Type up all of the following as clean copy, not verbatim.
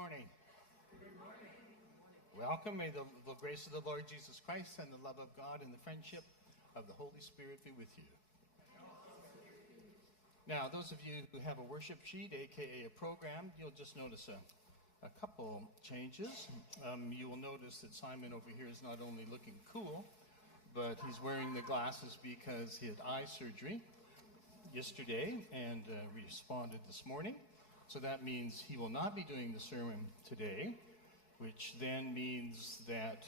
morning. Good morning. Welcome. May the grace of the Lord Jesus Christ and the love of God and the friendship of the Holy Spirit be with you. Now, those of you who have a worship sheet, aka a program, you'll just notice a couple changes. You will notice that Simon over here is not only looking cool, but he's wearing the glasses because he had eye surgery yesterday and responded this morning. So that means he will not be doing the sermon today, which then means that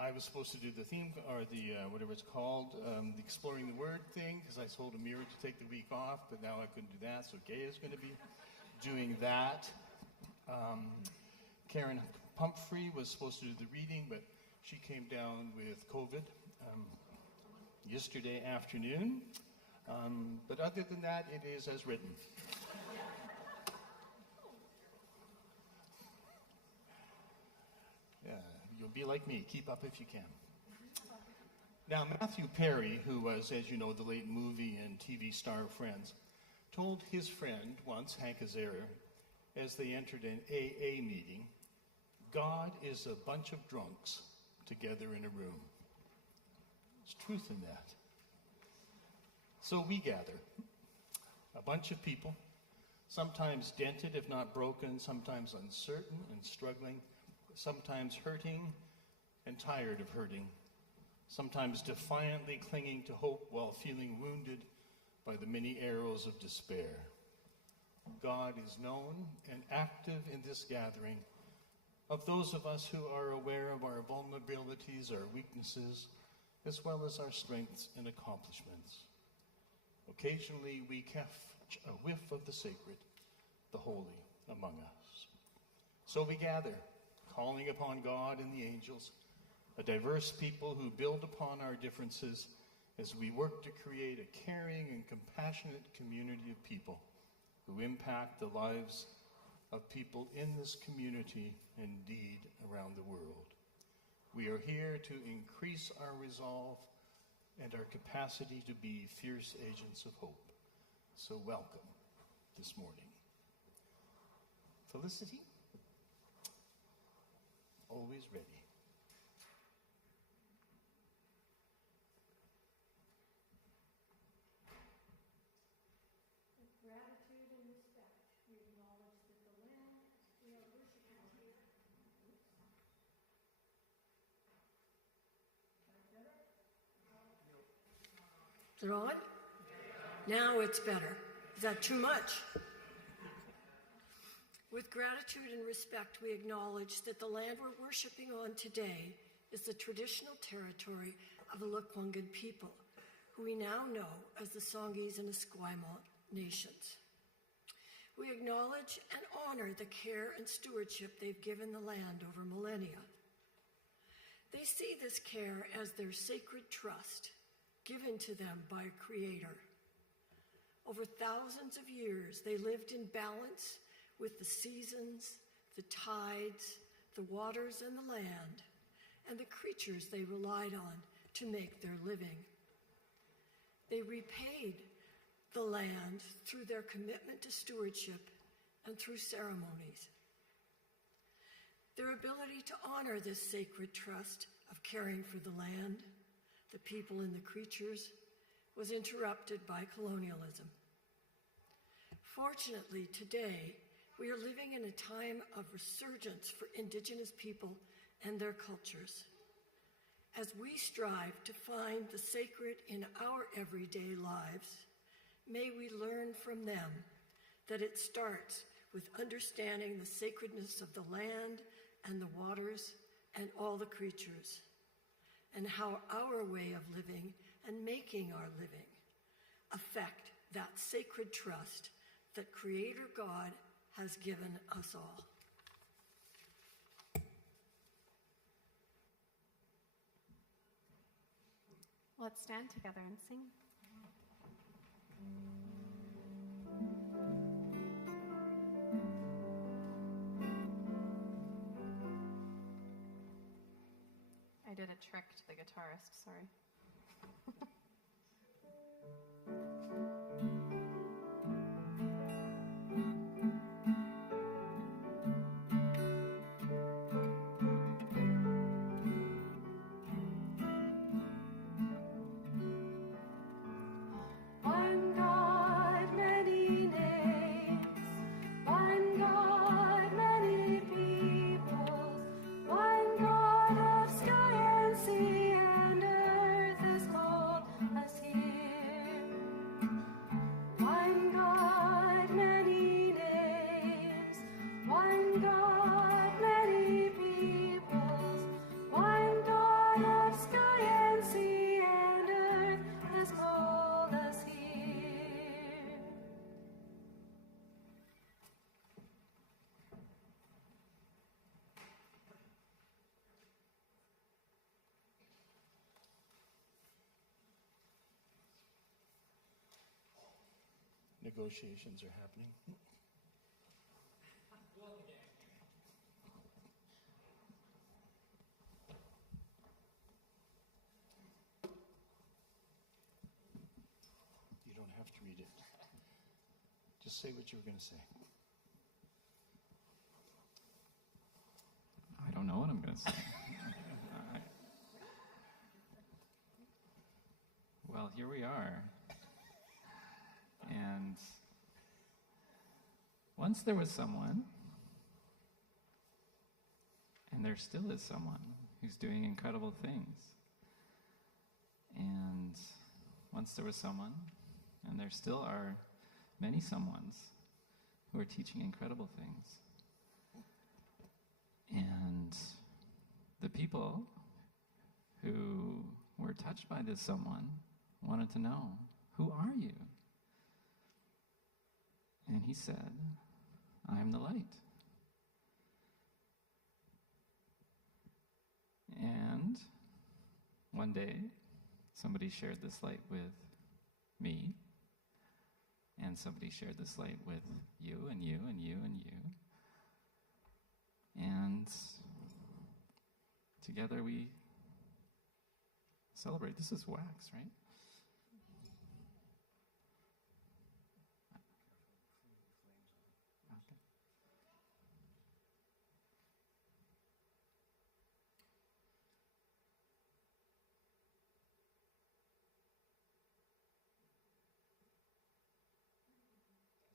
I was supposed to do the theme, or the whatever it's called, the Exploring the Word thing, because I told Amira to take the week off, but now I couldn't do that, so Gay is going to be doing that. Karen Pumphrey was supposed to do the reading, but she came down with COVID yesterday afternoon. But other than that, it is as written. Yeah, you'll be like me. Keep up if you can. Now, Matthew Perry, who was, as you know, the late movie and TV star of Friends, told his friend once, Hank Azaria, as they entered an AA meeting, God is a bunch of drunks together in a room. There's truth in that. So we gather, a bunch of people, sometimes dented, if not broken, sometimes uncertain and struggling, sometimes hurting and tired of hurting, sometimes defiantly clinging to hope while feeling wounded by the many arrows of despair. God is known and active in this gathering of those of us who are aware of our vulnerabilities, our weaknesses, as well as our strengths and accomplishments. Occasionally we catch a whiff of the sacred, the holy among us. So we gather, calling upon God and the angels, a diverse people who build upon our differences as we work to create a caring and compassionate community of people who impact the lives of people in this community, indeed around the world. We are here to increase our resolve and our capacity to be fierce agents of hope. So welcome this morning. Felicity, always ready. With gratitude and respect, we acknowledge that the land we are worshiping here. Is it on? Now it's better. Is that too much? With gratitude and respect, we acknowledge that the land we're worshiping on today is the traditional territory of the Lekwungen people, who we now know as the Songhees and Esquimalt nations. We acknowledge and honor the care and stewardship they've given the land over millennia. They see this care as their sacred trust given to them by a creator. Over thousands of years, they lived in balance with the seasons, the tides, the waters and the land, and the creatures they relied on to make their living. They repaid the land through their commitment to stewardship and through ceremonies. Their ability to honor this sacred trust of caring for the land, the people and the creatures, was interrupted by colonialism. Fortunately, today, we are living in a time of resurgence for Indigenous people and their cultures. As we strive to find the sacred in our everyday lives, may we learn from them that it starts with understanding the sacredness of the land and the waters and all the creatures, and how our way of living and making our living affect that sacred trust that Creator God has given us all. Let's stand together and sing. I did a trick to the guitarist, sorry. negotiations are happening. You don't have to read it. Just say what you were going to say. I don't know what I'm going to say. Well, here we are. And once there was someone, and there still is someone who's doing incredible things. And once there was someone, and there still are many someones who are teaching incredible things. And the people who were touched by this someone wanted to know, who are you? And he said, I am the light. And one day, somebody shared this light with me, and somebody shared this light with you, and you, and you, and you. And together we celebrate. This is wax, right?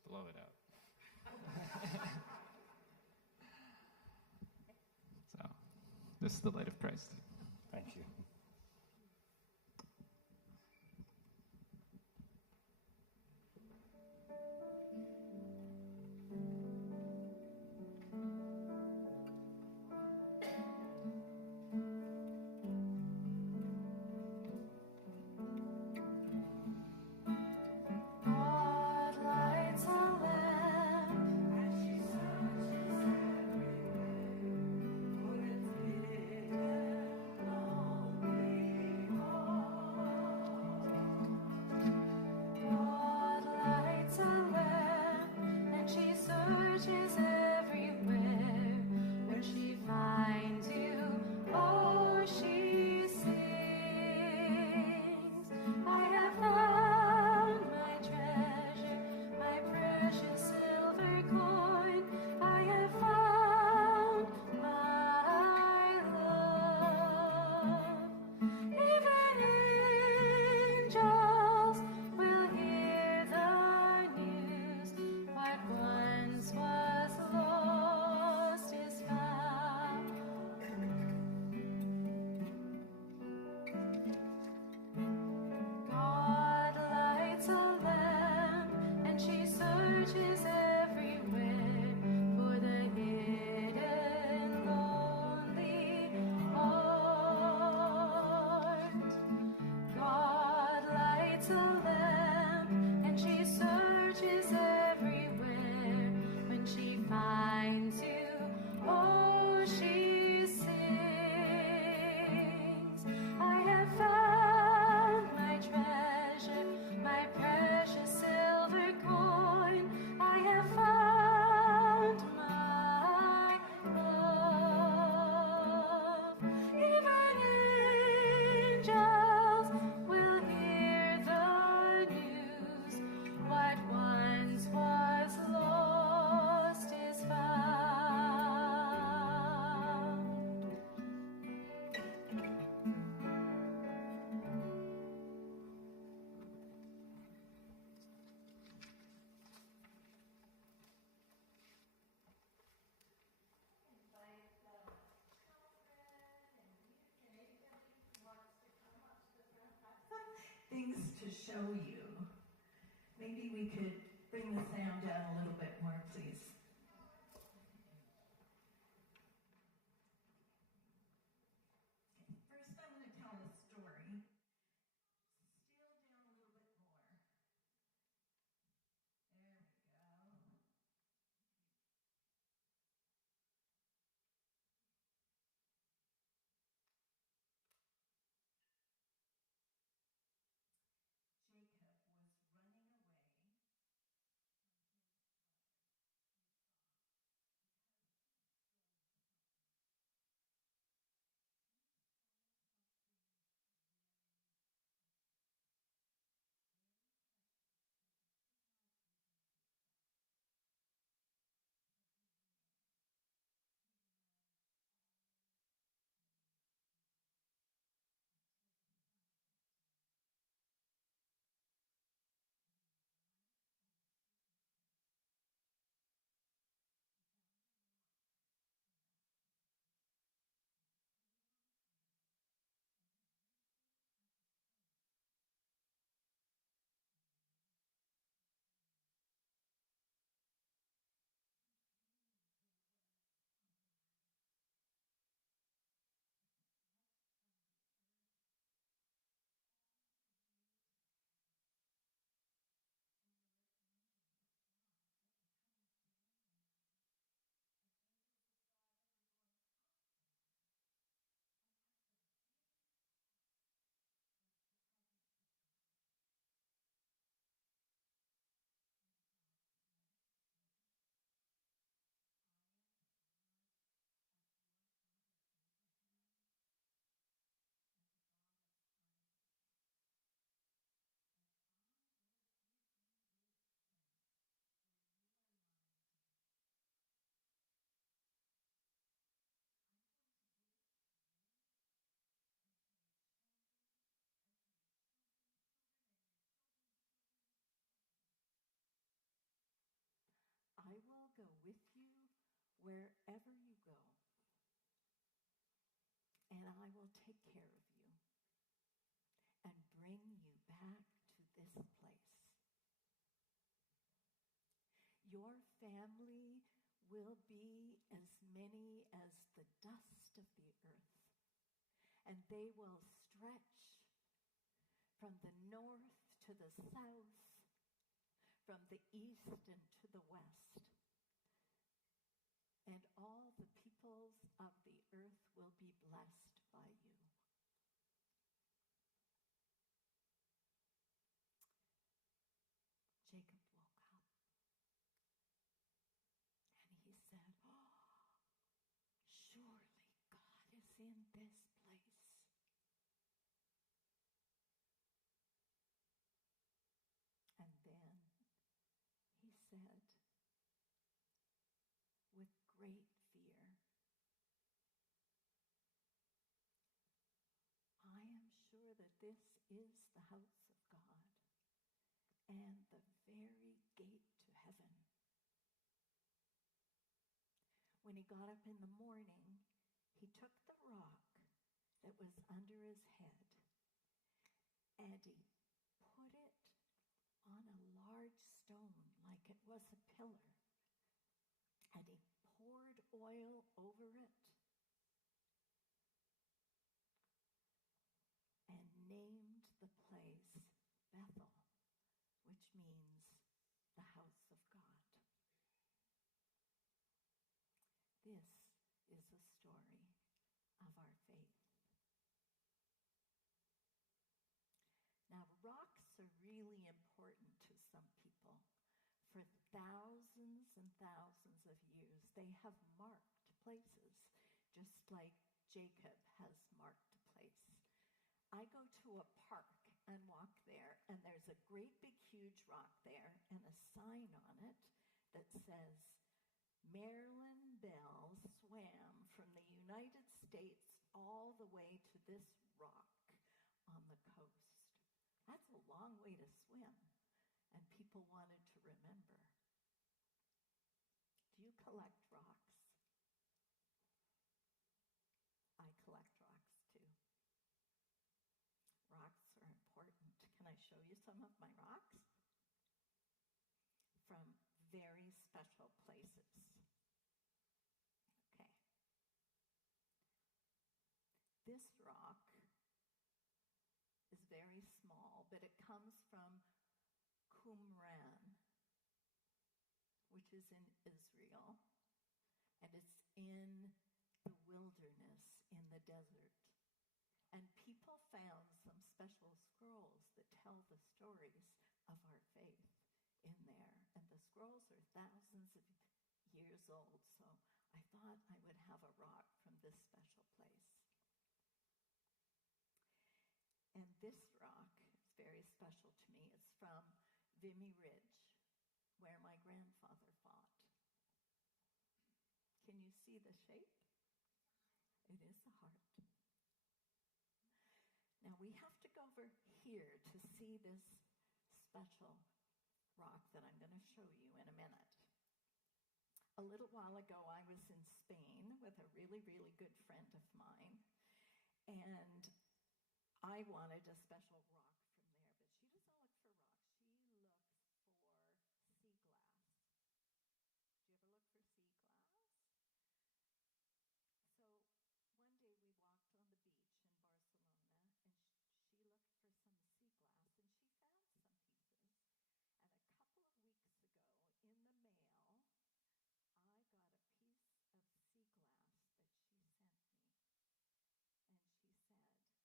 Blow it up. So, this is the light of Christ. Thank you. God lights a lamp as she searches everywhere for its hidden lonely heart. God lights a lamp and she searches everywhere. When she finds you, oh, she sings. I have found my treasure, my precious silver coin. I have found my love. Even angels will hear the news. What once was lost is found. God lights a lamp and she searches everywhere for the hidden lonely heart. God lights a lamp and she searches everywhere. When she finds you, oh, she sings. I have found my treasure, my precious silver coin. I have found my love. Even angels will hear the news. What once was lost is found. Things to show you. Maybe we could bring the sound down a little bit more, please. First, I'm going to tell a story. Scale down a little bit more. There we go. Jacob was running away wherever you go, and I will take care of you and bring you back to this place. Your family will be as many as the dust of the earth, and they will stretch from the north to the south, from the east and to the west. And all the peoples of the earth will be blessed by you. Jacob woke up and he said, "Oh, surely God is in this place." And then he said, with great fear, "I am sure that this is the house of God and the very gate to heaven." When he got up in the morning, he took the rock that was under his head and he put it on a large stone like it was a pillar. And he poured oil over it and named the place Bethel, which means the house of God. This is the story of our faith. Now, rocks are really important to some people. For thousands and thousands of years, they have marked places, just like Jacob has marked a place. I go to a park and walk there, and there's a great big huge rock there and a sign on it that says, "Marilyn Bell swam from the United States all the way to this rock on the coast." That's a long way to swim, and people wanted to remember. Do you collect rocks? I collect rocks too. Rocks are important. Can I show you some of my rocks? From very special places. Okay. This rock is very small, but it comes from Qumran, which is in Israel, and it's in the wilderness, in the desert. And people found some special scrolls that tell the stories of our faith in there. And the scrolls are thousands of years old, so I thought I would have a rock from this special place. And this rock is very special to me. It's from Vimy Ridge, where my grandfather fought. Can you see the shape? It is a heart. Now we have to go over here to see this special rock that I'm going to show you in a minute. A little while ago, I was in Spain with a really, really good friend of mine, and I wanted a special rock from there, but she doesn't look for rocks. She looks for sea glass. Do you ever look for sea glass? So one day we walked on the beach in Barcelona, and she looked for some sea glass, and she found some pieces. And a couple of weeks ago, in the mail, I got a piece of sea glass that she sent me. And she said, "Take it to the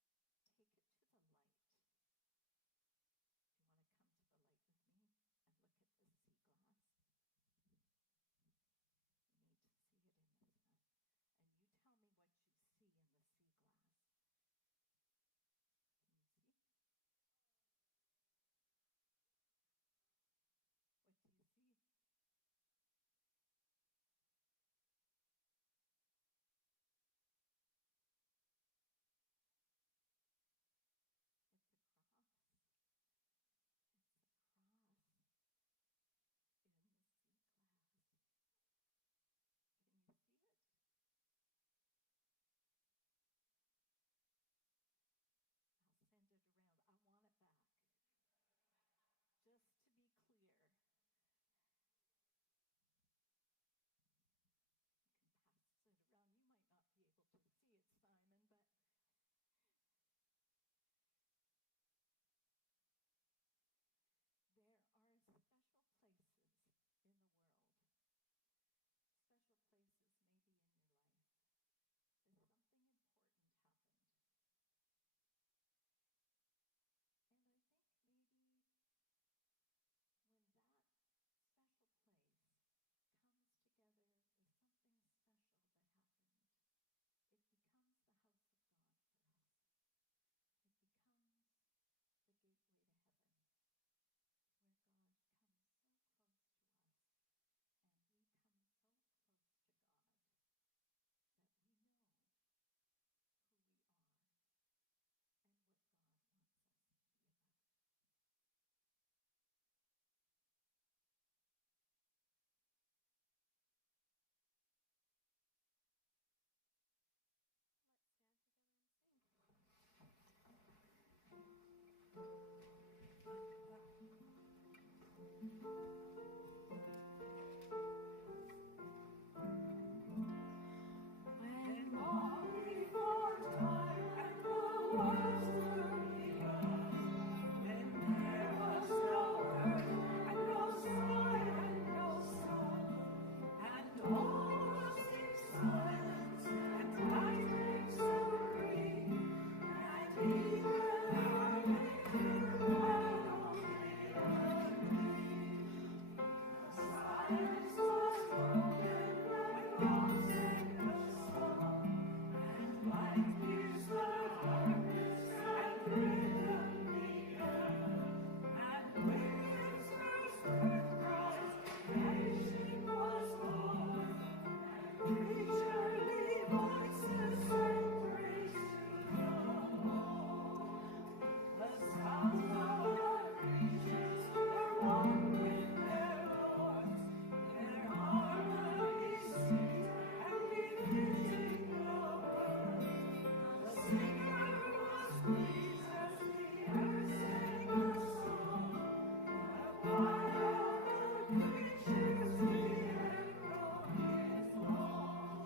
light When long before time and the worlds were begun, then there was no earth and no sky and no sun, and all was in silence and lightning so green, and even our Maker had only a dream. The silence was broken when God sang a song, and light pierced the darkness and rhythm began. And with its first birth cries, creation was born, and creaturely voices sang praise to the Lord. The sounds of the creatures were one with their lords, their harmony sweet and befitting the word. The singer was pleased as the earth sang a song, the choir of the creatures the echo is long.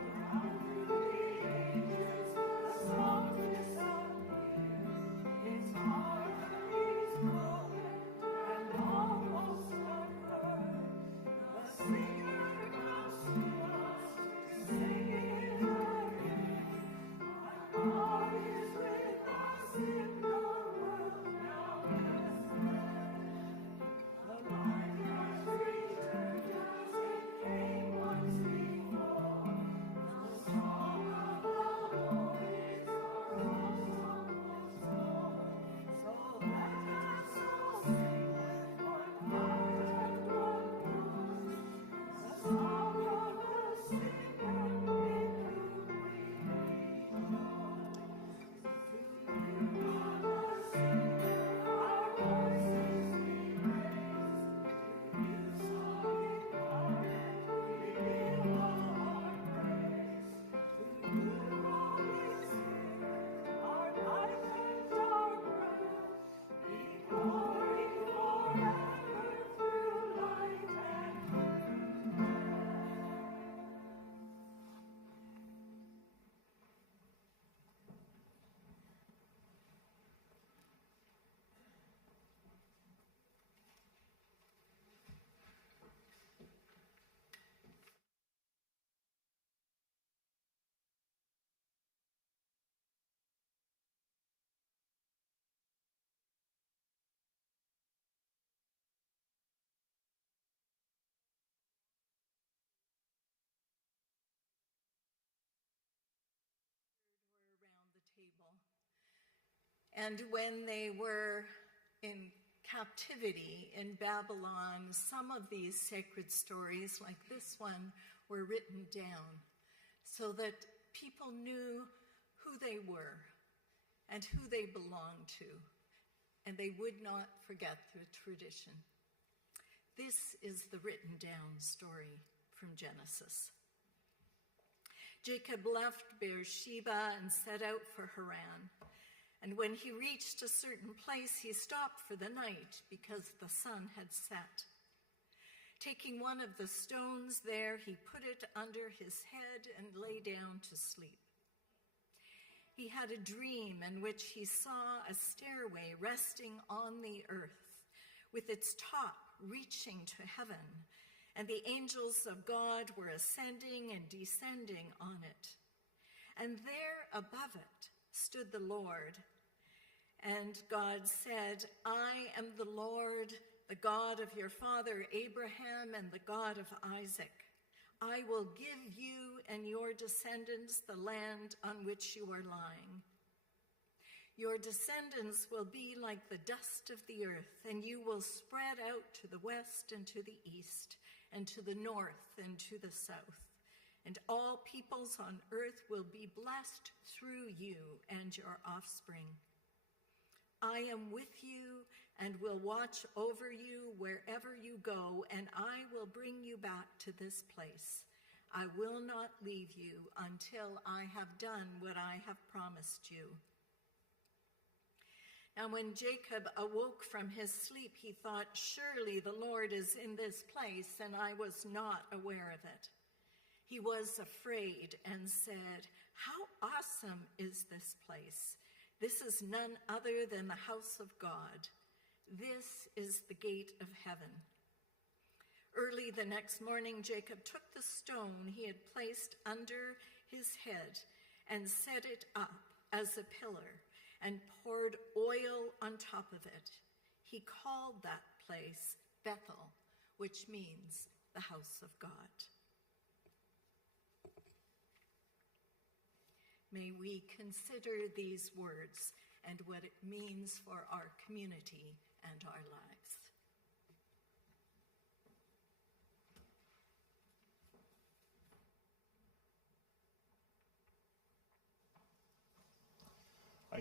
Down through the ages the song disappeared, its harmonies broken and almost unheard. The singer comes to us to sing it again. God is with us in the world now as then. The light has returned as it came once before. The song of the Lord is our own song once more. So let us all sing with one heart and one voice, the song of the singer in whom we rejoice. To you, Lord, the singer, our voices we raise. To you, song incarnate, we give all our praise. To you, Holy Spirit, our life and our breath, be glory forever through light and through death. Were around the table. And when they were in captivity in Babylon, some of these sacred stories, like this one, were written down so that people knew who they were and who they belonged to, and they would not forget the tradition. This is the written down story from Genesis. Jacob left Beersheba and set out for Haran. And when he reached a certain place, he stopped for the night because the sun had set. Taking one of the stones there, he put it under his head and lay down to sleep. He had a dream in which he saw a stairway resting on the earth, with its top reaching to heaven, and the angels of God were ascending and descending on it. And there above it stood the Lord. And God said, I am the Lord, the God of your father Abraham and the God of Isaac. I will give you and your descendants the land on which you are lying. Your descendants will be like the dust of the earth, and you will spread out to the west and to the east, and to the north and to the south. And all peoples on earth will be blessed through you and your offspring. I am with you and will watch over you wherever you go, and I will bring you back to this place. I will not leave you until I have done what I have promised you. And when Jacob awoke from his sleep, he thought, surely the Lord is in this place, and I was not aware of it. He was afraid and said, how awesome is this place? This is none other than the house of God. This is the gate of heaven. Early the next morning, Jacob took the stone he had placed under his head and set it up as a pillar and poured oil on top of it. He called that place Bethel, which means the house of God. May we consider these words and what it means for our community and our lives.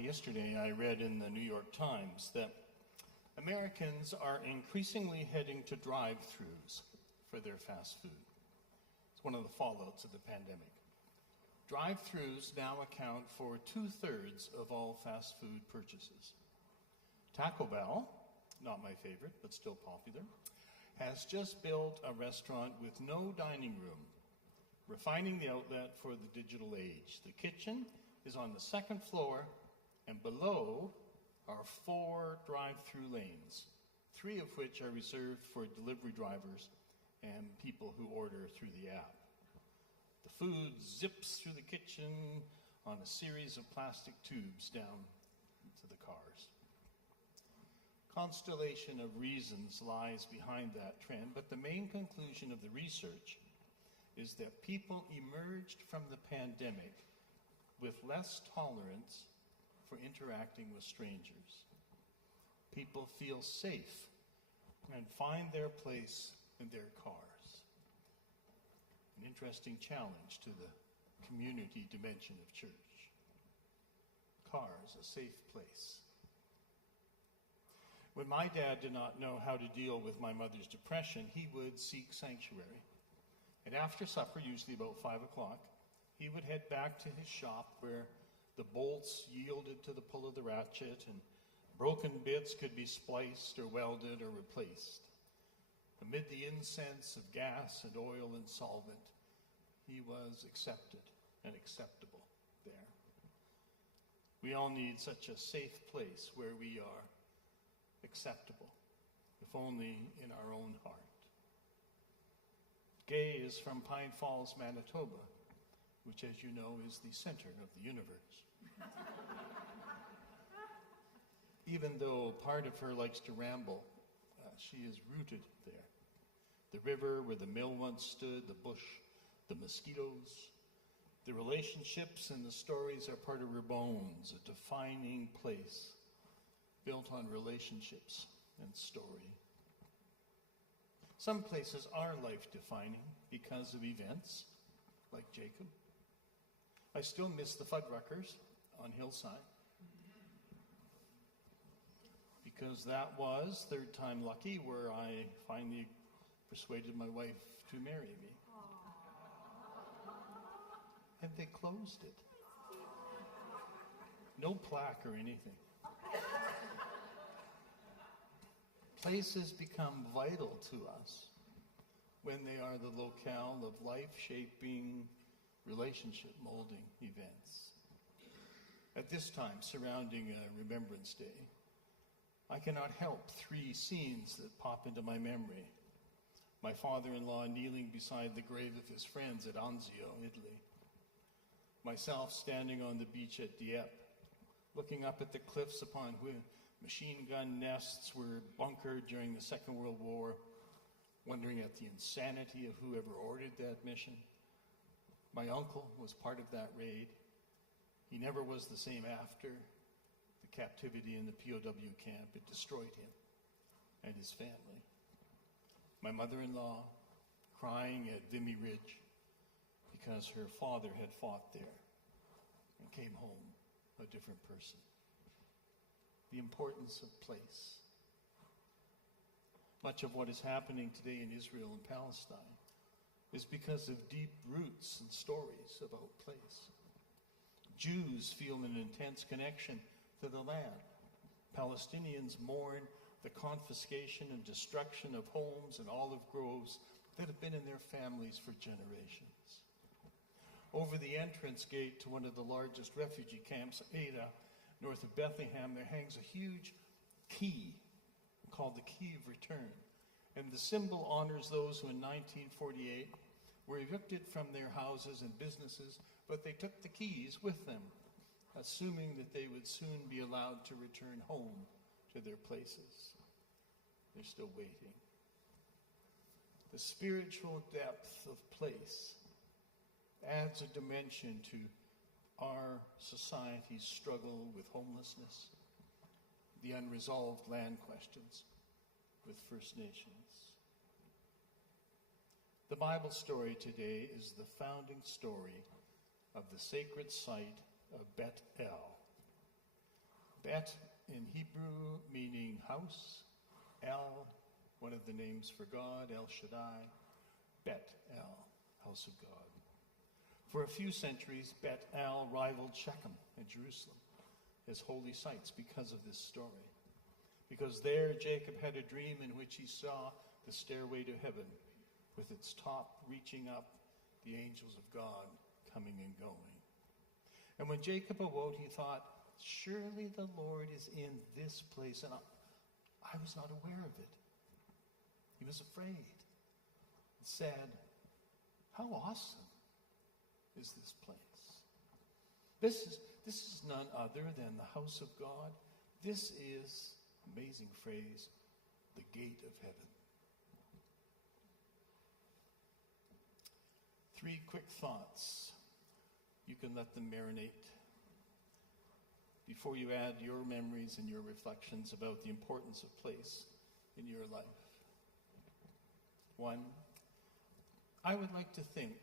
Yesterday, I read in the New York Times that Americans are increasingly heading to drive-thrus for their fast food. It's one of the fallouts of the pandemic. Drive-thrus now account for 2/3 of all fast food purchases. Taco Bell, not my favorite, but still popular, has just built a restaurant with no dining room, refining the outlet for the digital age. The kitchen is on the second floor, and below are 4 drive-through lanes, 3 of which are reserved for delivery drivers and people who order through the app. The food zips through the kitchen on a series of plastic tubes down to the cars. Constellation of reasons lies behind that trend, but the main conclusion of the research is that people emerged from the pandemic with less tolerance for interacting with strangers. People feel safe and find their place in their cars. An interesting challenge to the community dimension of church. Cars, a safe place. When my dad did not know how to deal with my mother's depression, he would seek sanctuary. And after supper, usually about 5 o'clock, he would head back to his shop where the bolts yielded to the pull of the ratchet and broken bits could be spliced or welded or replaced. Amid the incense of gas and oil and solvent, he was accepted and acceptable there. We all need such a safe place where we are acceptable, if only in our own heart. Gay is from Pine Falls, Manitoba, which, as you know, is the center of the universe. Even though part of her likes to ramble, she is rooted there. The river where the mill once stood, the bush, the mosquitoes, the relationships and the stories are part of her bones, a defining place built on relationships and story. Some places are life-defining because of events, like Jacob. I still miss the Fuddruckers on Hillside, because that was, third time lucky, where I finally persuaded my wife to marry me. And they closed it. No plaque or anything. Places become vital to us when they are the locale of life-shaping, relationship-molding events. At this time, surrounding Remembrance Day, I cannot help 3 scenes that pop into my memory. My father-in-law kneeling beside the grave of his friends at Anzio, Italy. Myself standing on the beach at Dieppe, looking up at the cliffs upon which machine gun nests were bunkered during the Second World War, wondering at the insanity of whoever ordered that mission. My uncle was part of that raid. He never was the same after the captivity in the POW camp. It destroyed him and his family. My mother-in-law crying at Vimy Ridge because her father had fought there and came home a different person. The importance of place. Much of what is happening today in Israel and Palestine is because of deep roots and stories about place. Jews feel an intense connection to the land Palestinians mourn the confiscation and destruction of homes and olive groves that have been in their families for generations. Over the entrance gate to one of the largest refugee camps, Ada, north of Bethlehem, there hangs a huge key called the Key of Return. And the symbol honors those who in 1948 were evicted from their houses and businesses, but they took the keys with them, assuming that they would soon be allowed to return home to their places. They're still waiting. The spiritual depth of place adds a dimension to our society's struggle with homelessness, the unresolved land questions with First Nations. The Bible story today is the founding story of the sacred site of Bet El. Bet in Hebrew meaning house, El, one of the names for God, El Shaddai, Bet El, house of God. For a few centuries, Bet El rivaled Shechem and Jerusalem as holy sites because of this story. Because there Jacob had a dream in which he saw the stairway to heaven with its top reaching up, the angels of God coming and going. And when Jacob awoke, he thought, surely the Lord is in this place, and I was not aware of it. He was afraid and said, how awesome is this place? This is none other than the house of God. This is, amazing phrase, the gate of heaven. 3 quick thoughts. You can let them marinate before you add your memories and your reflections about the importance of place in your life. 1, I would like to think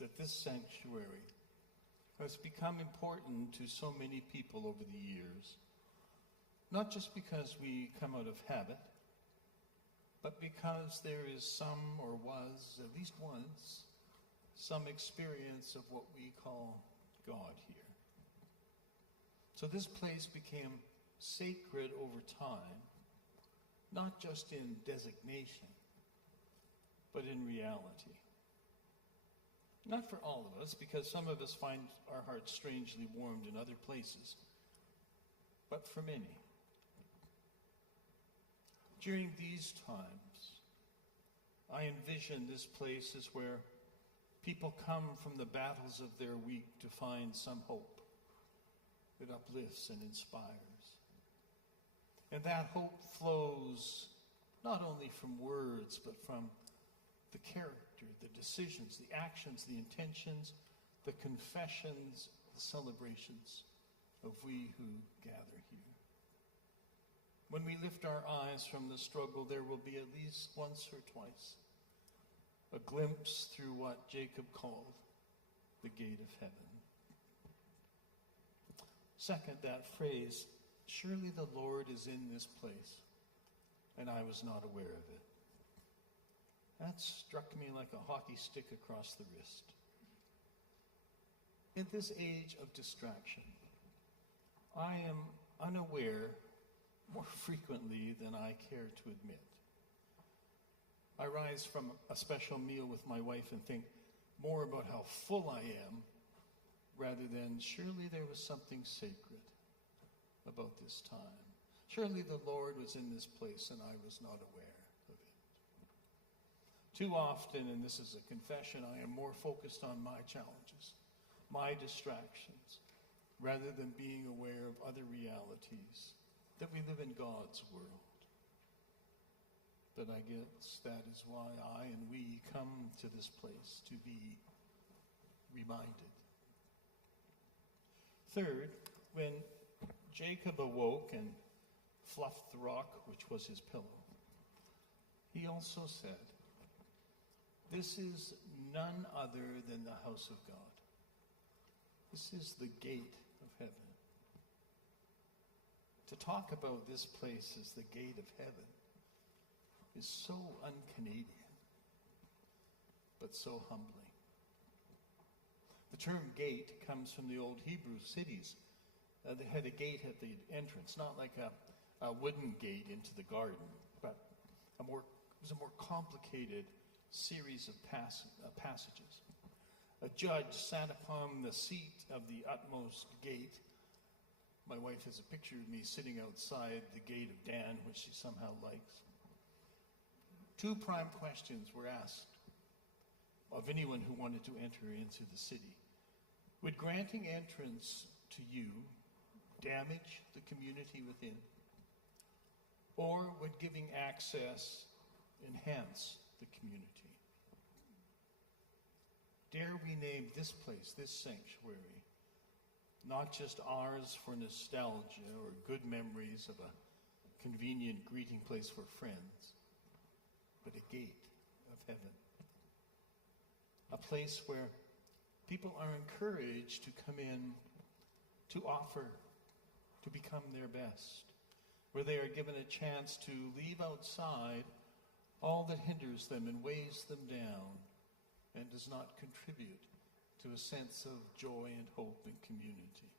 that this sanctuary has become important to so many people over the years, not just because we come out of habit, but because there is some, or was, at least once, some experience of what we call God here. So this place became sacred over time, not just in designation, but in reality. Not for all of us, because some of us find our hearts strangely warmed in other places, but for many. During these times, I envision this place as where people come from the battles of their week to find some hope that uplifts and inspires. And that hope flows not only from words, but from the character, the decisions, the actions, the intentions, the confessions, the celebrations of we who gather here. When we lift our eyes from the struggle, there will be at least once or twice a glimpse through what Jacob called the gate of heaven. Second, that phrase, surely the Lord is in this place, and I was not aware of it. That struck me like a hockey stick across the wrist. In this age of distraction, I am unaware more frequently than I care to admit. I rise from a special meal with my wife and think more about how full I am rather than surely there was something sacred about this time. Surely the Lord was in this place and I was not aware of it. Too often, and this is a confession, I am more focused on my challenges, my distractions, rather than being aware of other realities, that we live in God's world. But I guess that is why I and we come to this place, to be reminded. Third, when Jacob awoke and fluffed the rock, which was his pillow, he also said, this is none other than the house of God. This is the gate of heaven. To talk about this place as the gate of heaven is so un-Canadian, but so humbling. The term gate comes from the old Hebrew cities they had a gate at the entrance, not like a wooden gate into the garden, but it was a more complicated series of passages. A judge sat upon the seat of the utmost gate. My wife has a picture of me sitting outside the gate of Dan, which she somehow likes. Two prime questions were asked of anyone who wanted to enter into the city. Would granting entrance to you damage the community within? Or would giving access enhance the community? Dare we name this place, this sanctuary, not just ours for nostalgia or good memories of a convenient greeting place for friends, but a gate of heaven. A place where people are encouraged to come in, to offer, to become their best, where they are given a chance to leave outside all that hinders them and weighs them down and does not contribute to a sense of joy and hope and community.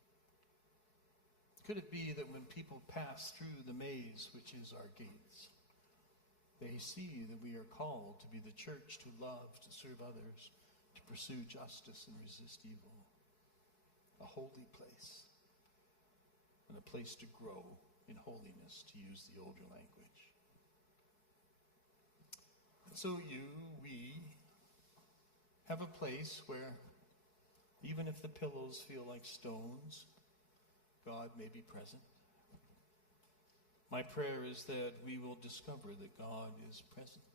Could it be that when people pass through the maze, which is our gates, they see that we are called to be the church, to love, to serve others, to pursue justice and resist evil? A holy place, and a place to grow in holiness, to use the older language. And so we have a place where, even if the pillows feel like stones, God may be present. My prayer is that we will discover that God is present,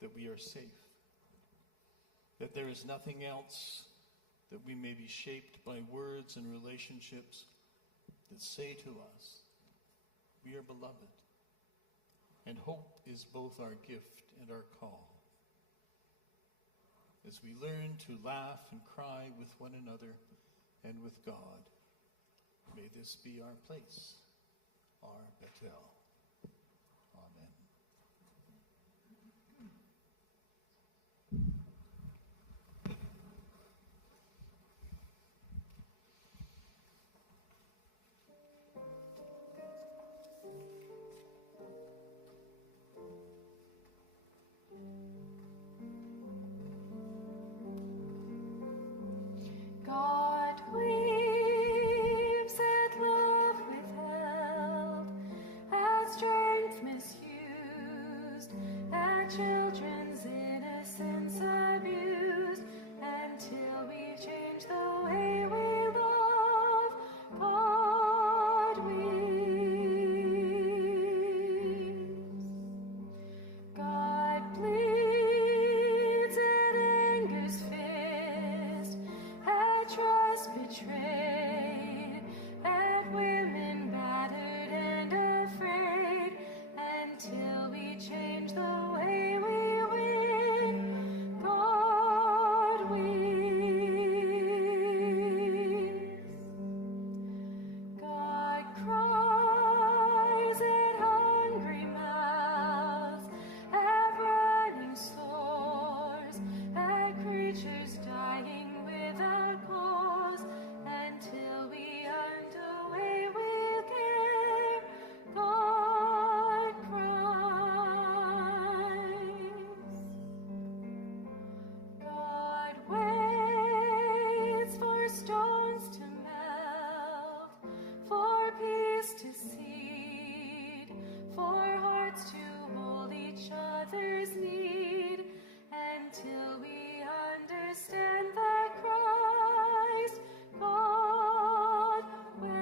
that we are safe, that there is nothing else, that we may be shaped by words and relationships that say to us, we are beloved. And hope is both our gift and our call. As we learn to laugh and cry with one another and with God, may this be our place, our Bethel. Amen. God weeps at love withheld, at strength misused, at children's innocence abused, until we change the way we love. God weeps. God bleeds at anger's fist, at trust betrayed, at women battered and afraid, until we change the way we win. God weeps. God cries at hungry mouths, at running sores, at creatures dying without cause, until we aren't a way we care. God cries. God waits for stones to melt, for peace to seed, for hearts to hold each other's need, until we understand that Christ, God waits.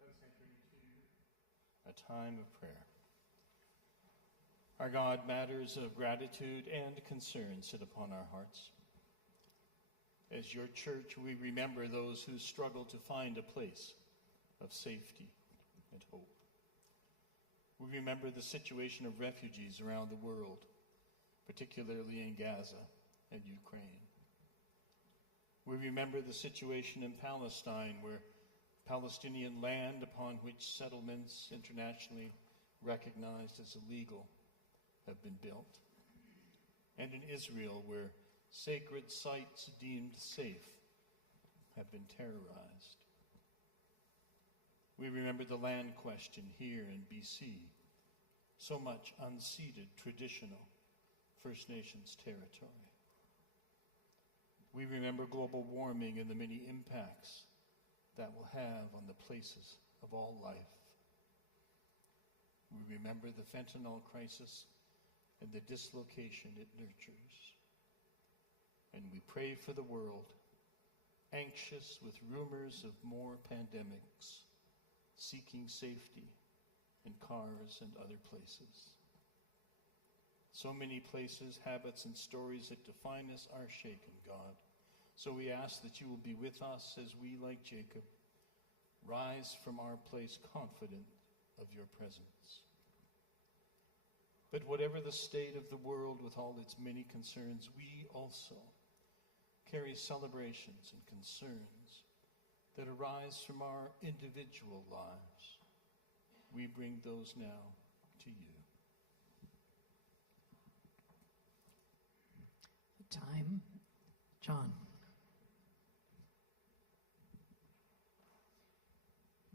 Let us enter into a time of prayer. Our God, matters of gratitude and concern sit upon our hearts. As your church, we remember those who struggle to find a place of safety and hope. We remember the situation of refugees around the world particularly in Gaza and Ukraine. We remember the situation in Palestine, where Palestinian land upon which settlements internationally recognized as illegal have been built, and in Israel, where sacred sites deemed safe have been terrorized. We remember the land question here in BC, so much unceded traditional First Nations territory. We remember global warming and the many impacts that will have on the places of all life. We remember the fentanyl crisis and the dislocation it nurtures. And we pray for the world, anxious with rumors of more pandemics, seeking safety in cars and other places. So many places, habits, and stories that define us are shaken, God. So we ask that you will be with us as we, like Jacob, rise from our place confident of your presence. But whatever the state of the world with all its many concerns, we also carry celebrations and concerns that arise from our individual lives. We bring those now to you. Time. John.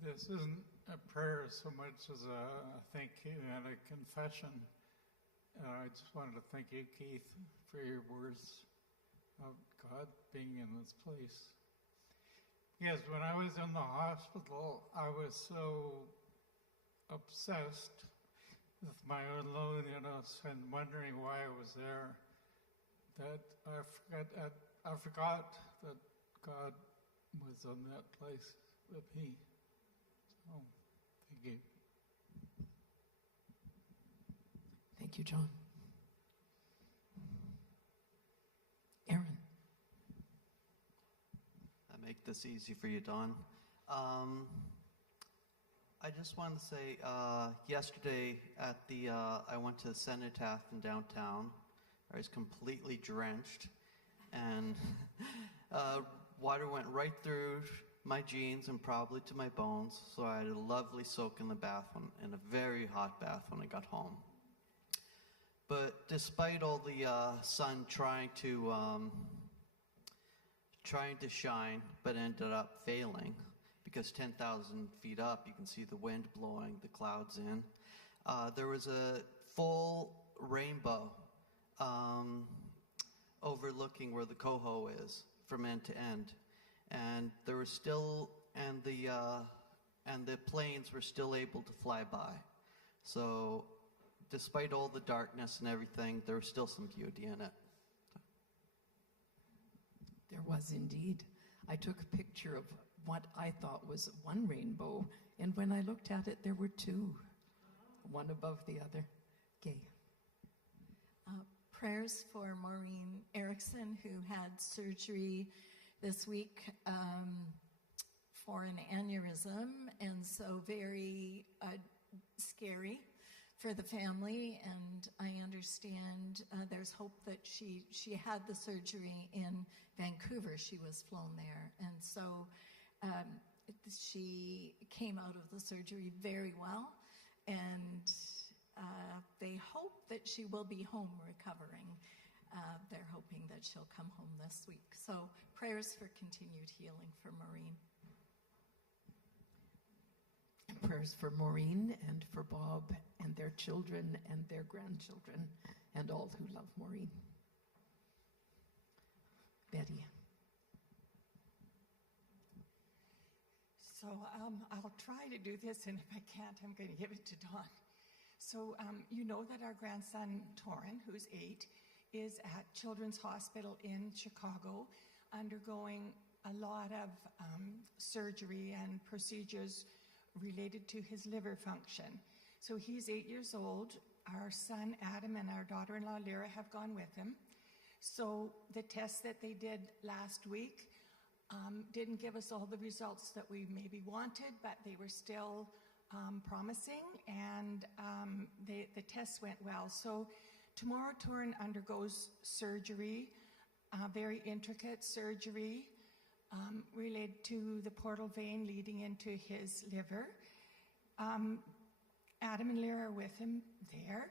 This isn't a prayer so much as a thank you and a confession. I just wanted to thank you, Keith, for your words of God being in this place. Yes, when I was in the hospital, I was so obsessed with my own loneliness and wondering why I was there that I forgot that God was in that place with me. So, thank you. Thank you, John. Aaron. I make this easy for you, Don. I just wanted to say, yesterday at the, I went to the Cenotaph in downtown. I was completely drenched, and water went right through my jeans and probably to my bones, so I had a lovely soak in the bath, in a very hot bath when I got home. But despite all the sun trying to shine, but ended up failing, because 10,000 feet up, you can see the wind blowing the clouds in. There was a full rainbow overlooking where the Coho is from end to end, and there was still, and the planes were still able to fly by. So, despite all the darkness and everything, there was still some beauty in it. There was indeed. I took a picture of what I thought was one rainbow, and when I looked at it, there were two, one above the other. Gay. Prayers for Maureen Erickson, who had surgery this week for an aneurysm, and so very scary for the family. And I understand there's hope that she had the surgery in Vancouver. She was flown there, and so she came out of the surgery very well, and they hope that she will be home recovering. They're hoping that she'll come home this week. So prayers for continued healing for Maureen. And prayers for Maureen and for Bob and their children and their grandchildren and all who love Maureen. Betty. So I'll try to do this, and if I can't, I'm going to give it to Dawn. So you know that our grandson, Torin, who's 8, is at Children's Hospital in Chicago, undergoing a lot of surgery and procedures related to his liver function. So he's 8 years old. Our son, Adam, and our daughter-in-law, Lyra, have gone with him. So the tests that they did last week didn't give us all the results that we maybe wanted, but they were still promising, and the tests went well. So tomorrow Torin undergoes surgery, very intricate surgery related to the portal vein leading into his liver. Adam and Lyra are with him there.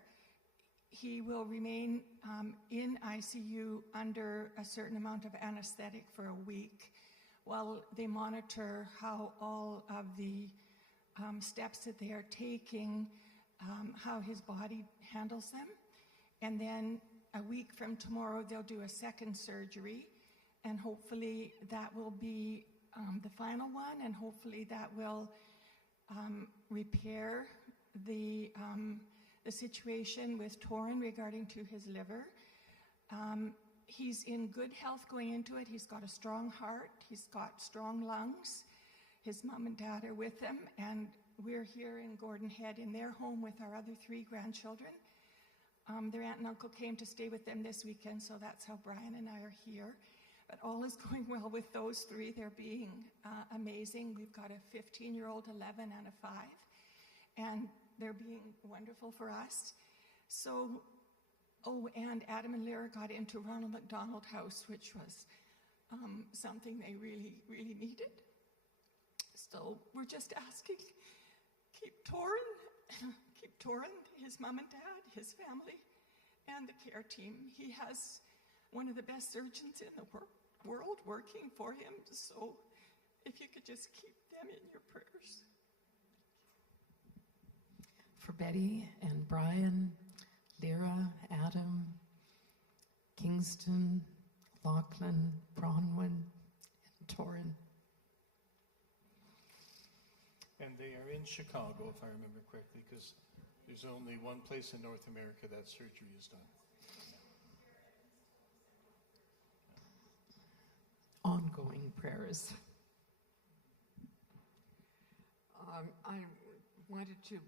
He will remain in ICU under a certain amount of anesthetic for a week while they monitor how all of the steps that they are taking, how his body handles them. And then a week from tomorrow, they'll do a second surgery, and hopefully that will be the final one, and hopefully that will repair the situation with Torin regarding to his liver. He's in good health going into it. He's got a strong heart. He's got strong lungs. His mom and dad are with him, and we're here in Gordon Head in their home with our other 3 grandchildren. Their aunt and uncle came to stay with them this weekend, so that's how Brian and I are here. But all is going well with those 3. They're being amazing. We've got a 15-year-old, 11, and a 5. And they're being wonderful for us. So, and Adam and Lyra got into Ronald McDonald House, which was something they really, really needed. So we're just asking, keep Torin, his mom and dad, his family, and the care team. He has one of the best surgeons in the world working for him, so if you could just keep them in your prayers. For Betty and Brian, Lyra, Adam, Kingston, Lachlan, Bronwyn, and Torin. And they are in Chicago, if I remember correctly, because there's only one place in North America that surgery is done. Ongoing prayers. I wanted to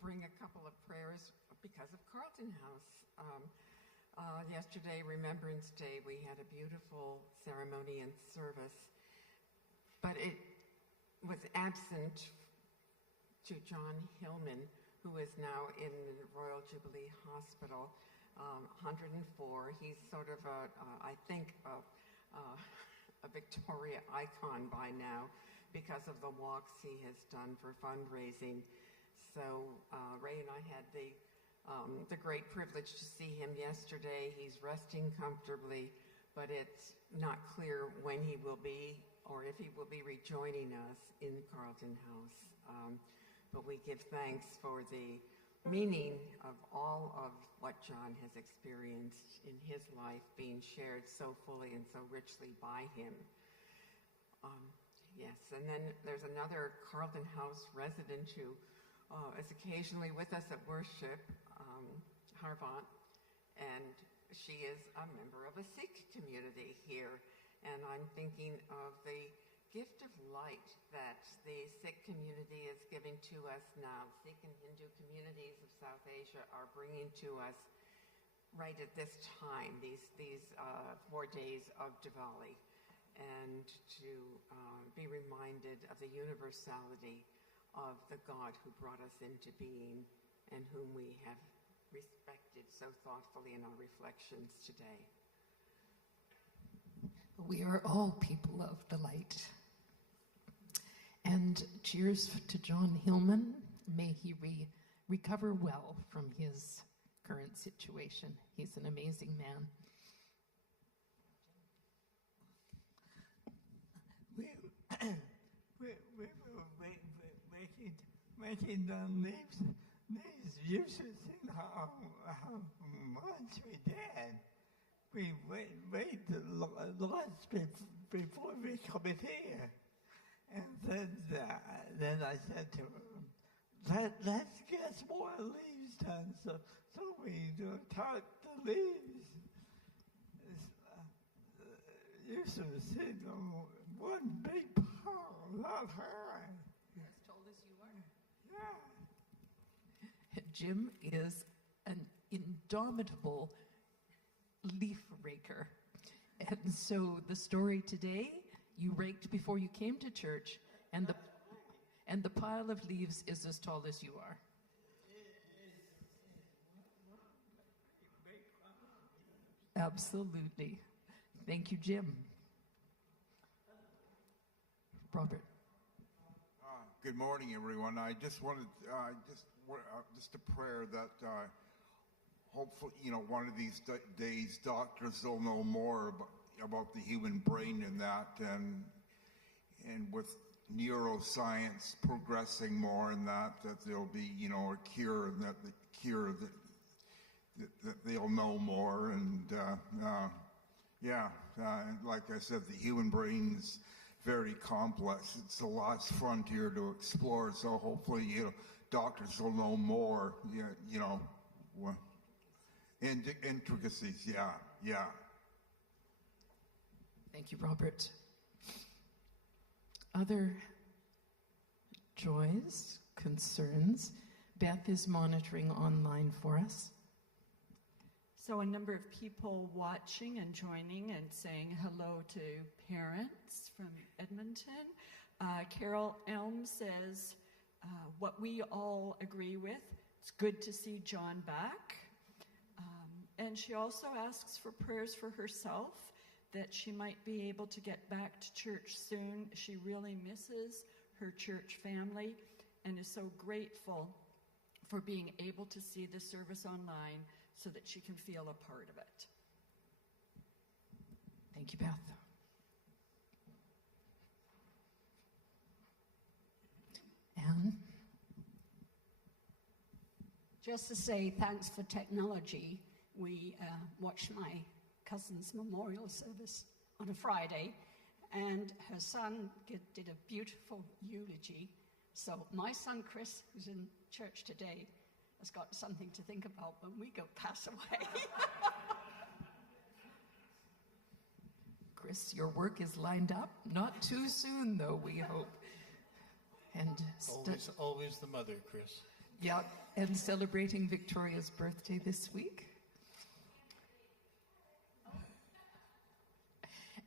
bring a couple of prayers because of Carlton House. Yesterday, Remembrance Day, we had a beautiful ceremony and service, but it was absent to John Hillman, who is now in the Royal Jubilee Hospital, 104. He's sort of I think, a Victoria icon by now because of the walks he has done for fundraising. So Ray and I had the great privilege to see him yesterday. He's resting comfortably, but it's not clear when he will be or if he will be rejoining us in Carlton House. But we give thanks for the meaning of all of what John has experienced in his life being shared so fully and so richly by him. Yes, and then there's another Carlton House resident who is occasionally with us at worship, Harvant, and she is a member of a Sikh community here. And I'm thinking of the gift of light that the Sikh community is giving to us now. Sikh and Hindu communities of South Asia are bringing to us right at this time, these 4 days of Diwali, and to be reminded of the universality of the God who brought us into being and whom we have respected so thoughtfully in our reflections today. We are all people of the light. And cheers to John Hillman. May he recover well from his current situation. He's an amazing man. We're making the leaves used to think how much we did. We wait lots before we come in here. And then I said to him, let's get some more leaves done. So we tart the leaves. Used to sit on one big pile, not high. As tall as you are. Yeah. Jim is an indomitable leaf raker. And so the story today, you raked before you came to church, and the pile of leaves is as tall as you are. Absolutely. Thank you, Jim. Robert. Good morning, everyone. I just wanted just a prayer that hopefully, one of these days, doctors will know more about the human brain and that, and with neuroscience progressing more and that there'll be, a cure, and that the cure that they'll know more, and like I said, the human brain is very complex. It's the last frontier to explore. So hopefully, doctors will know more. Intricacies. Yeah. Thank you, Robert. Other joys, concerns? Beth is monitoring online for us. So a number of people watching and joining and saying hello to parents from Edmonton. Carol Elm says, what we all agree with, it's good to see John back. And she also asks for prayers for herself, that she might be able to get back to church soon. She really misses her church family and is so grateful for being able to see the service online so that she can feel a part of it. Thank you, Beth. Anne? Just to say thanks for technology. We watched my cousin's memorial service on a Friday, and her son did a beautiful eulogy. So my son, Chris, who's in church today, has got something to think about when we go pass away. Chris, your work is lined up. Not too soon, though, we hope. And always the mother, Chris. Yeah, and celebrating Victoria's birthday this week.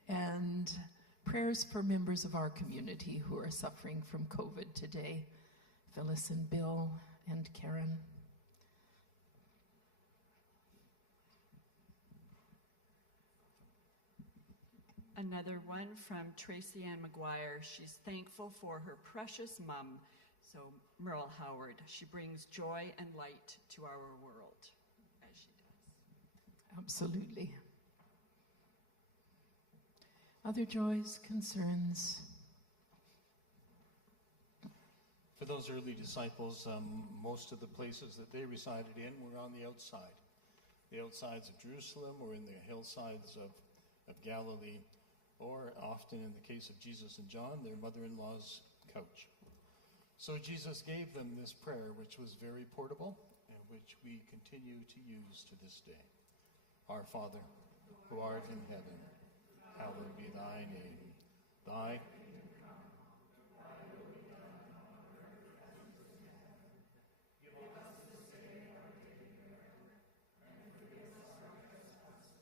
And prayers for members of our community who are suffering from COVID today. Phyllis and Bill and Karen. Another one from Tracy Ann McGuire. She's thankful for her precious mom, so Merle Howard. She brings joy and light to our world, as she does. Absolutely. Other joys, concerns? For those early disciples, most of the places that they resided in were on the outside. The outsides of Jerusalem or in the hillsides of Galilee, or often in the case of Jesus and John, their mother-in-law's couch. So Jesus gave them this prayer, which was very portable and which we continue to use to this day. Our Father, who art in heaven, hallowed be thy name. Thy kingdom come, thy will be done on earth as it is in heaven. Give us this day our daily bread, and forgive us our trespasses,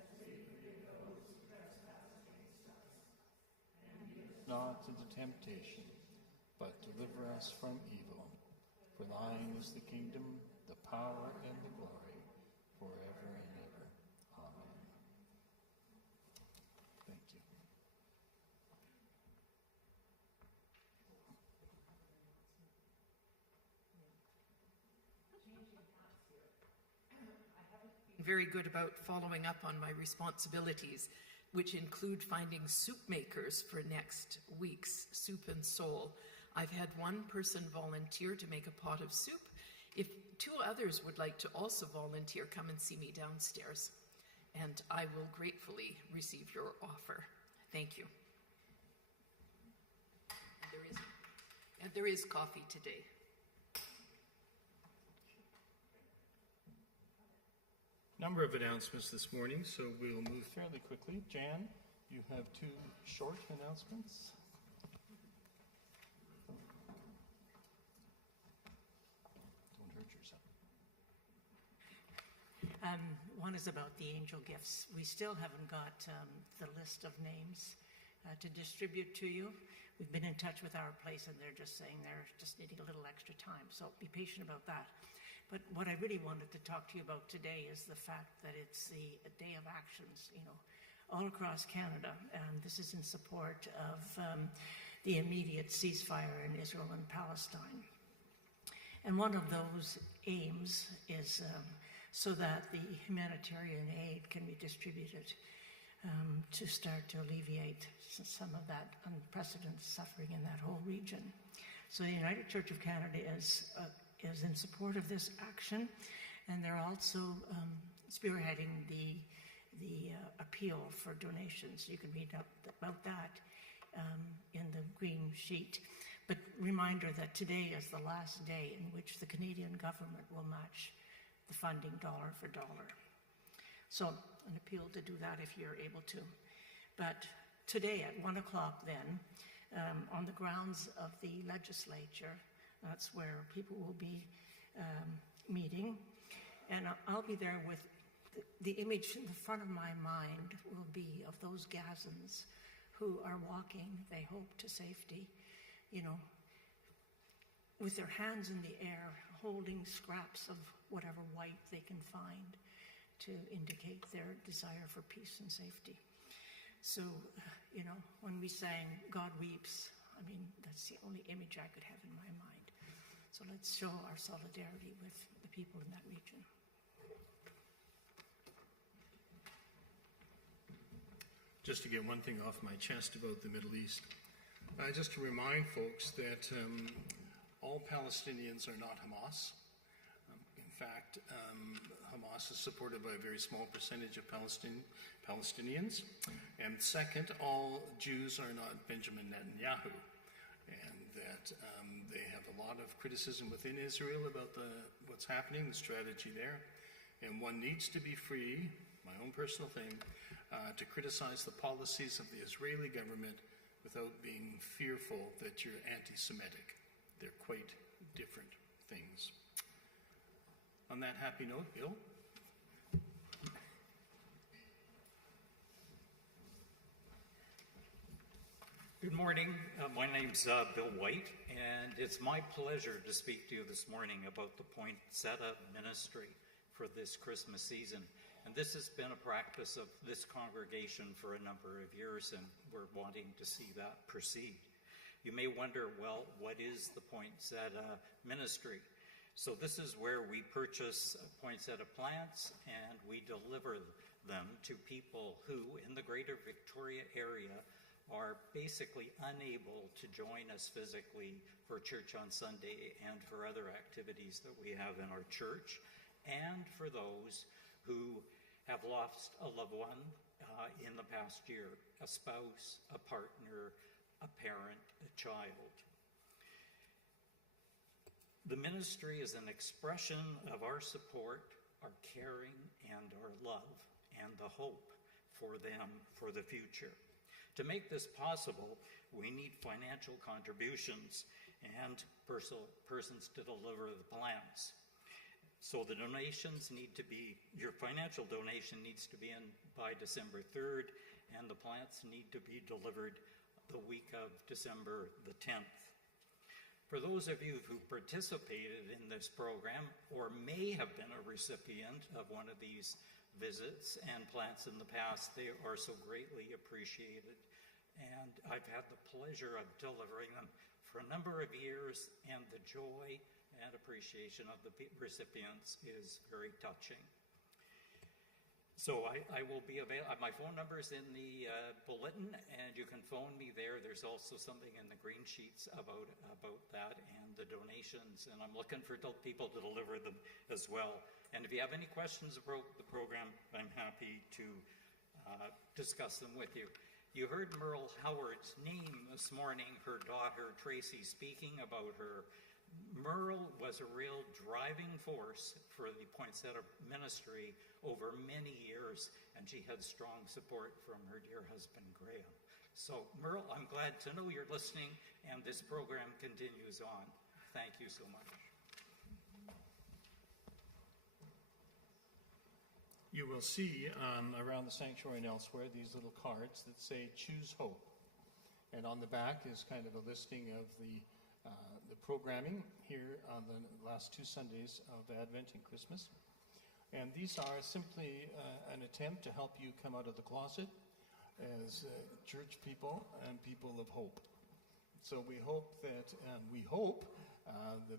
as we forgive those who trespass against us. And lead us not into temptation, but deliver us from evil. For thine is the kingdom, the power, and the glory, forever and ever. Amen. Thank you. Very good about following up on my responsibilities, which include finding soup makers for next week's Soup and Soul. I've had one person volunteer to make a pot of soup. If two others would like to also volunteer, come and see me downstairs, and I will gratefully receive your offer. Thank you. And there is coffee today. Number of announcements this morning, so we'll move fairly quickly. Jan, you have two short announcements. Don't hurt yourself. One is about the angel gifts. We still haven't got the list of names to distribute to you. We've been in touch with our place, and they're just saying they're just needing a little extra time, so be patient about that. But what I really wanted to talk to you about today is the fact that it's the day of actions, all across Canada, and this is in support of the immediate ceasefire in Israel and Palestine. And one of those aims is so that the humanitarian aid can be distributed to start to alleviate some of that unprecedented suffering in that whole region. So the United Church of Canada is in support of this action, and they're also spearheading the appeal for donations. You can read up about that in the green sheet. But reminder that today is the last day in which the Canadian government will match the funding dollar for dollar. So an appeal to do that if you're able to. But today at 1 o'clock then, on the grounds of the legislature, that's where people will be meeting. And I'll be there with the image in the front of my mind will be of those Gazans who are walking, they hope, to safety, with their hands in the air, holding scraps of whatever white they can find to indicate their desire for peace and safety. So, when we sang God Weeps, that's the only image I could have in my mind. So let's show our solidarity with the people in that region. Just to get one thing off my chest about the Middle East, just to remind folks that all Palestinians are not Hamas. In fact, Hamas is supported by a very small percentage of Palestinians. And second, all Jews are not Benjamin Netanyahu. And that they have a lot of criticism within Israel about what's happening, the strategy there. And one needs to be free, my own personal thing, to criticize the policies of the Israeli government without being fearful that you're anti-Semitic. They're quite different things. On that happy note, Bill? Good morning. My name's Bill White, and it's my pleasure to speak to you this morning about the Poinsettia Ministry for this Christmas season. And this has been a practice of this congregation for a number of years, and we're wanting to see that proceed. You may wonder, well, what is the Poinsettia Ministry? So this is where we purchase poinsettia plants and we deliver them to people who, in the greater Victoria area, are basically unable to join us physically for church on Sunday and for other activities that we have in our church, and for those who have lost a loved one in the past year, a spouse, a partner, a parent, a child. The ministry is an expression of our support, our caring, and our love, and the hope for them for the future. To make this possible, we need financial contributions and persons to deliver the plants. So the donations need to be, your financial donation needs to be in by December 3rd, and the plants need to be delivered the week of December the 10th. For those of you who participated in this program or may have been a recipient of one of these visits and plants in the past, they are so greatly appreciated. And I've had the pleasure of delivering them for a number of years, and the joy and appreciation of the recipients is very touching. So I will be available. My phone number is in the bulletin, and you can phone me there. There's also something in the green sheets about that and the donations, and I'm looking for people to deliver them as well. And if you have any questions about the program, I'm happy to discuss them with you. You heard Merle Howard's name this morning, her daughter Tracy speaking about her. Merle was a real driving force for the Poinsettia Ministry over many years, and she had strong support from her dear husband, Graham. So, Merle, I'm glad to know you're listening, and this program continues on. Thank you so much. You will see around the sanctuary and elsewhere these little cards that say "Choose Hope," and on the back is kind of a listing of the the programming here on the last 2 Sundays of Advent and Christmas. And these are simply an attempt to help you come out of the closet as church people and people of hope. So we hope that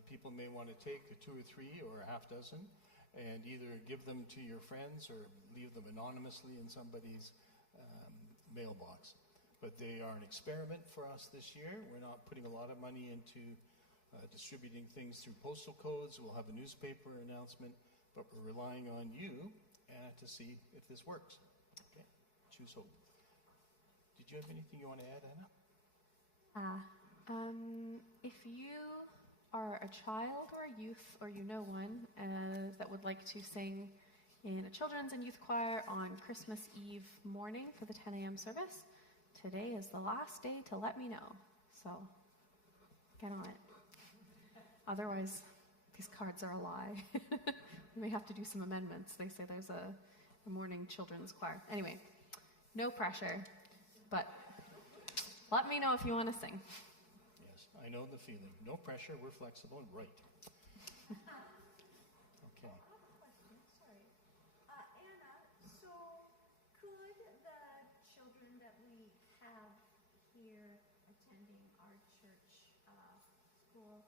people may want to take 2 or 3 or a half dozen and either give them to your friends or leave them anonymously in somebody's mailbox. But they are an experiment for us this year. We're not putting a lot of money into distributing things through postal codes. We'll have a newspaper announcement, but we're relying on you to see if this works. Okay, choose hope. Did you have anything you want to add, Anna? If you are a child or a youth, or you know one that would like to sing in a children's and youth choir on Christmas Eve morning for the 10 a.m. service, today is the last day to let me know. So get on it. Otherwise, these cards are a lie. We may have to do some amendments. They say there's a morning children's choir. Anyway, no pressure, but let me know if you want to sing. Yes, I know the feeling. No pressure, we're flexible and right. Okay. Sorry. Anna, so could the children that we have here attending our church school,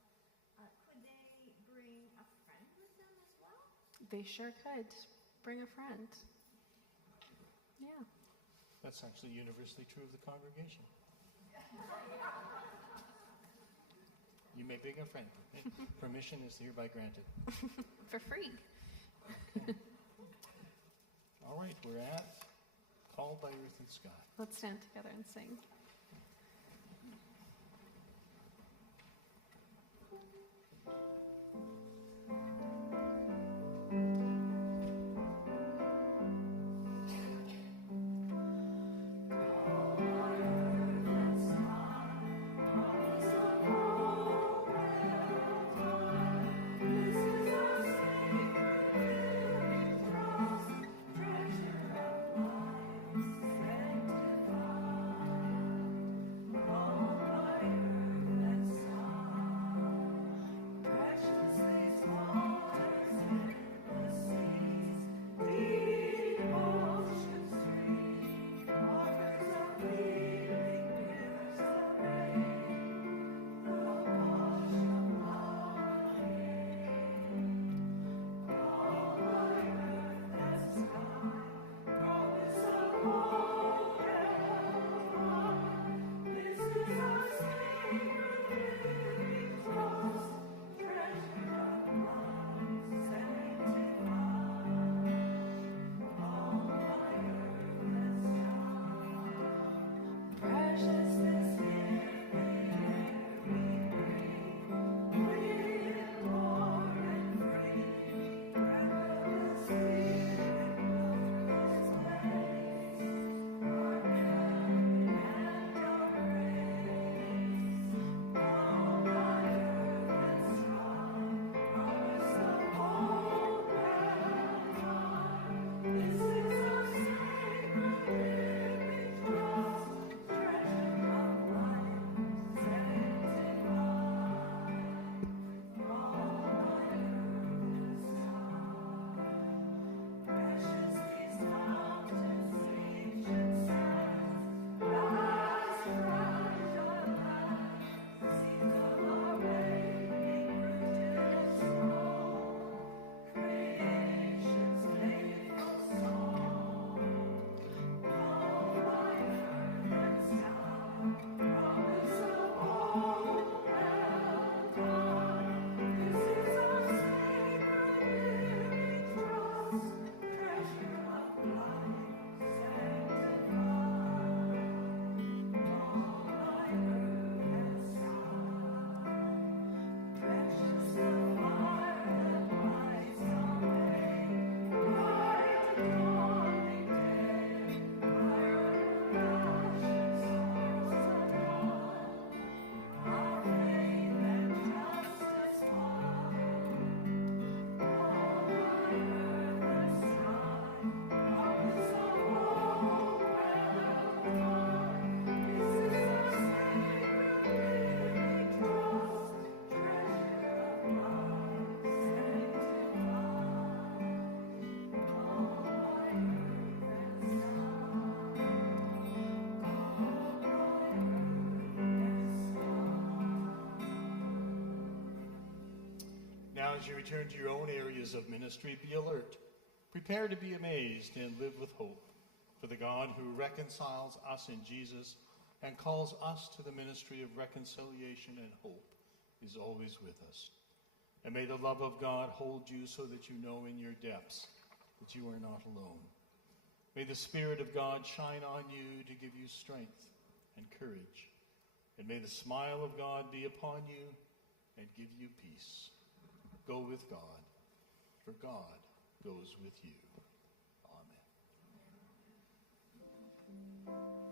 could they bring a friend with them as well? They sure could. Bring a friend. Yeah. That's actually universally true of the congregation. You may bring a friend. Permission is hereby granted. For free. Okay. All right, we're at Called by Earth and Sky. Let's stand together and sing. Treasure of life, sanctified. as you return to your own areas of ministry, be alert. Prepare to be amazed and live with hope. For the God who reconciles us in Jesus and calls us to the ministry of reconciliation and hope is always with us. And may the love of God hold you so that you know in your depths that you are not alone. May the Spirit of God shine on you to give you strength and courage. And may the smile of God be upon you and give you peace. Go with God, for God goes with you. Amen.